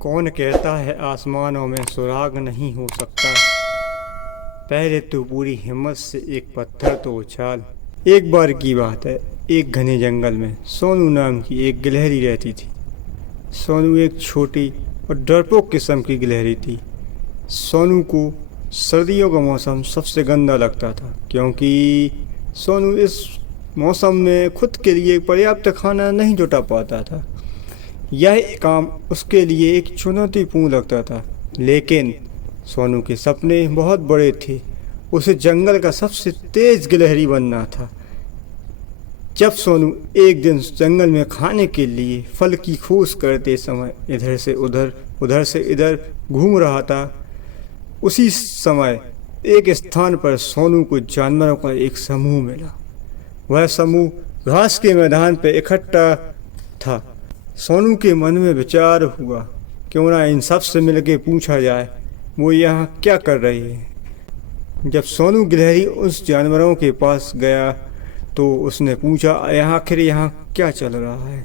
कौन कहता है आसमानों में सुराग नहीं हो सकता। पहले तो पूरी हिम्मत से एक पत्थर तो उछाल। एक बार की बात है, एक घने जंगल में सोनू नाम की एक गिलहरी रहती थी। सोनू एक छोटी और डरपोक किस्म की गिलहरी थी। सोनू को सर्दियों का मौसम सबसे गंदा लगता था, क्योंकि सोनू इस मौसम में खुद के लिए पर्याप्त खाना नहीं जुटा पाता था। यह काम उसके लिए एक चुनौतीपूर्ण लगता था, लेकिन सोनू के सपने बहुत बड़े थे। उसे जंगल का सबसे तेज गिलहरी बनना था। जब सोनू एक दिन जंगल में खाने के लिए फल की खोज करते समय इधर से इधर घूम रहा था, उसी समय एक स्थान पर सोनू को जानवरों का एक समूह मिला। वह समूह घास के मैदान पर इकट्ठा था। सोनू के मन में विचार हुआ, क्यों ना इन सब से मिलकर पूछा जाए वो यहाँ क्या कर रहे हैं। जब सोनू गिलहरी उस जानवरों के पास गया तो उसने पूछा, आखिर यहाँ क्या चल रहा है।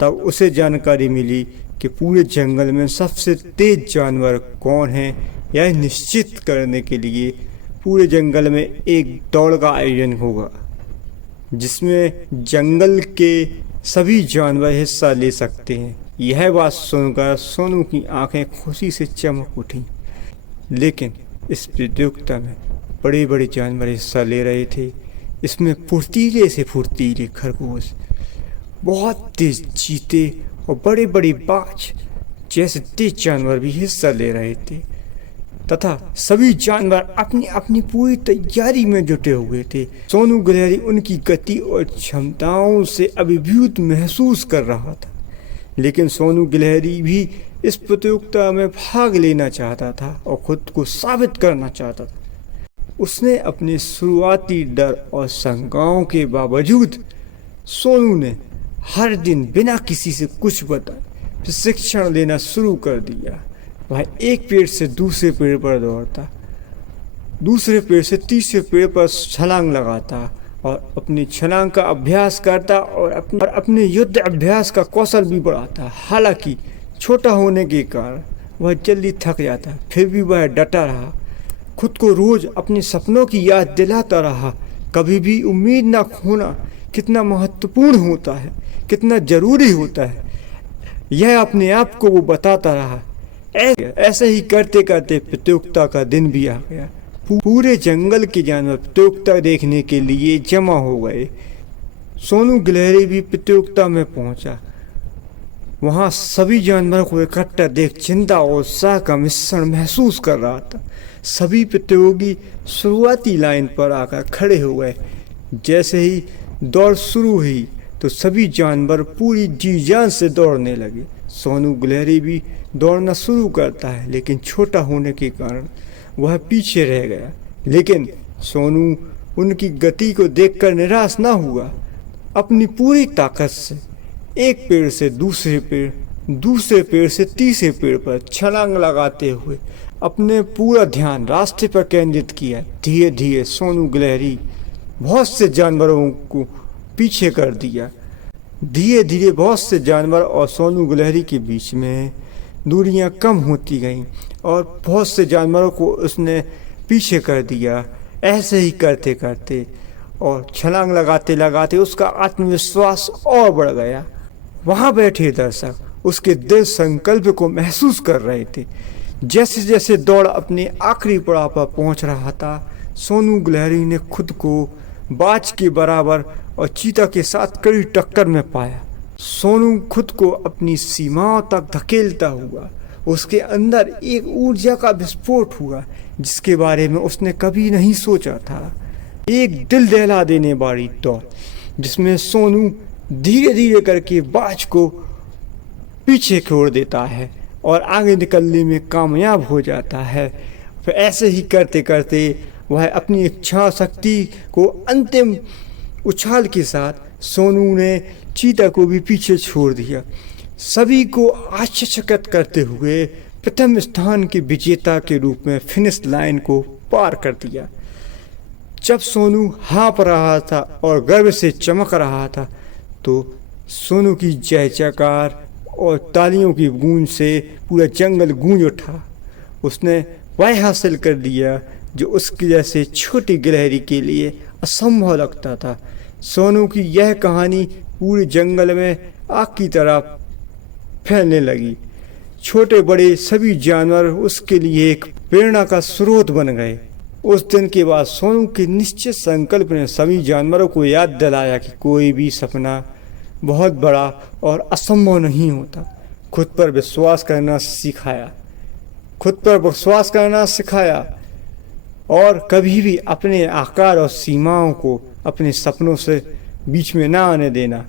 तब उसे जानकारी मिली कि पूरे जंगल में सबसे तेज जानवर कौन है। यह निश्चित करने के लिए पूरे जंगल में एक दौड़ का आयोजन होगा, जिसमें जंगल के सभी जानवर हिस्सा ले सकते हैं। यह बात सुनकर सोनू की आंखें खुशी से चमक उठी। लेकिन इस प्रतियोगिता में बड़े बड़े जानवर हिस्सा ले रहे थे। इसमें फुर्तीले से फुर्तीले खरगोश, बहुत तेज चीते और बड़े बड़े बाज जैसे तेज जानवर भी हिस्सा ले रहे थे, तथा सभी जानवर अपनी अपनी पूरी तैयारी में जुटे हुए थे। सोनू गिलहरी उनकी गति और क्षमताओं से अभिभूत महसूस कर रहा था, लेकिन सोनू गिलहरी भी इस प्रतियोगिता में भाग लेना चाहता था और खुद को साबित करना चाहता था। उसने अपने शुरुआती डर और शंकाओं के बावजूद सोनू ने हर दिन बिना किसी से कुछ बताए प्रशिक्षण लेना शुरू कर दिया। वह एक पेड़ से दूसरे पेड़ पर दौड़ता, दूसरे पेड़ से तीसरे पेड़ पर छलांग लगाता और अपनी छलांग का अभ्यास करता और अपने युद्ध अभ्यास का कौशल भी बढ़ाता। हालांकि छोटा होने के कारण वह जल्दी थक जाता, फिर भी वह डटा रहा। खुद को रोज अपने सपनों की याद दिलाता रहा। कभी भी उम्मीद न खोना कितना महत्वपूर्ण होता है, कितना जरूरी होता है, यह अपने आप को वो बताता रहा। ऐसे ही करते करते प्रतियोगिता का दिन भी आ गया। पूरे जंगल के जानवर प्रतियोगिता देखने के लिए जमा हो गए। सोनू गिलहरी भी प्रतियोगिता में पहुंचा। वहां सभी जानवरों को इकट्ठा देख चिंता और उत्साह का मिश्रण महसूस कर रहा था। सभी प्रतियोगी शुरुआती लाइन पर आकर खड़े हो गए। जैसे ही दौड़ शुरू हुई तो सभी जानवर पूरी जी जान से दौड़ने लगे। सोनू गिलहरी भी दौड़ना शुरू करता है, लेकिन छोटा होने के कारण वह पीछे रह गया। लेकिन सोनू उनकी गति को देखकर निराश ना हुआ। अपनी पूरी ताकत से एक पेड़ से दूसरे पेड़, दूसरे पेड़ से तीसरे पेड़ पर छलांग लगाते हुए अपने पूरा ध्यान रास्ते पर केंद्रित किया। धीरे धीरे सोनू गिलहरी बहुत से जानवरों को पीछे कर दिया। धीरे धीरे बहुत से जानवर और सोनू गिलहरी के बीच में दूरियां कम होती गईं और बहुत से जानवरों को उसने पीछे कर दिया। ऐसे ही करते करते और छलांग लगाते लगाते उसका आत्मविश्वास और बढ़ गया। वहां बैठे दर्शक उसके दृढ़ संकल्प को महसूस कर रहे थे। जैसे जैसे दौड़ अपने आखिरी पड़ाव पर पहुंच रहा था, सोनू गिलहरी ने खुद को बाज के बराबर और चीता के साथ कड़ी टक्कर में पाया। सोनू खुद को अपनी सीमाओं तक धकेलता हुआ। उसके अंदर एक ऊर्जा का विस्फोट हुआ, जिसके बारे में उसने कभी नहीं सोचा था। एक दिल दहला देने वाली दौड़, जिसमें सोनू धीरे धीरे करके बाज को पीछे छोड़ देता है और आगे निकलने में कामयाब हो जाता है। फिर ऐसे ही करते करते वह अपनी इच्छा शक्ति को अंतिम उछाल के साथ सोनू ने चीता को भी पीछे छोड़ दिया। सभी को आश्चर्यचकित करते हुए प्रथम स्थान के विजेता के रूप में फिनिश लाइन को पार कर दिया। जब सोनू हाँफ रहा था और गर्व से चमक रहा था, तो सोनू की जय जयकार और तालियों की गूंज से पूरा जंगल गूंज उठा। उसने वह हासिल कर दिया जो उसके जैसे छोटी गिलहरी के लिए असंभव लगता था। सोनू की यह कहानी पूरे जंगल में आग की तरह फैलने लगी। छोटे बड़े सभी जानवर उसके लिए एक प्रेरणा का स्रोत बन गए। उस दिन के बाद सोनू के निश्चित संकल्प ने सभी जानवरों को याद दिलाया कि कोई भी सपना बहुत बड़ा और असंभव नहीं होता। खुद पर विश्वास करना सिखाया, और कभी भी अपने आकार और सीमाओं को अपने सपनों से बीच में ना आने देना।